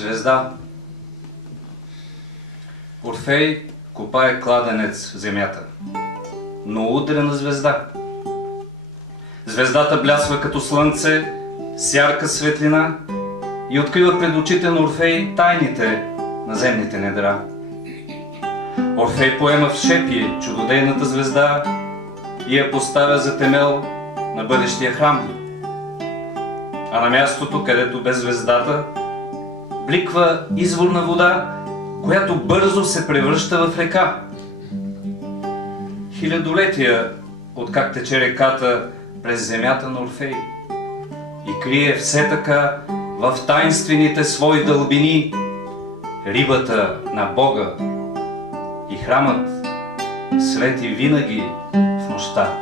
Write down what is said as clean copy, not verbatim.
Звезда. Орфей копае кладенец в земята, но удрена звезда. Звездата блясва като слънце, с ярка светлина и открива пред очите на Орфей тайните на земните недра. Орфей поема в шепи чудодейната звезда и я поставя за темел на бъдещия храм. А на мястото, където бе звездата, бликва изворна вода, която бързо се превръща в река. Хилядолетия откак тече реката през земята на Орфей и крие все така в таинствените свои дълбини рибата на Бога, и храмът свети винаги в нощта.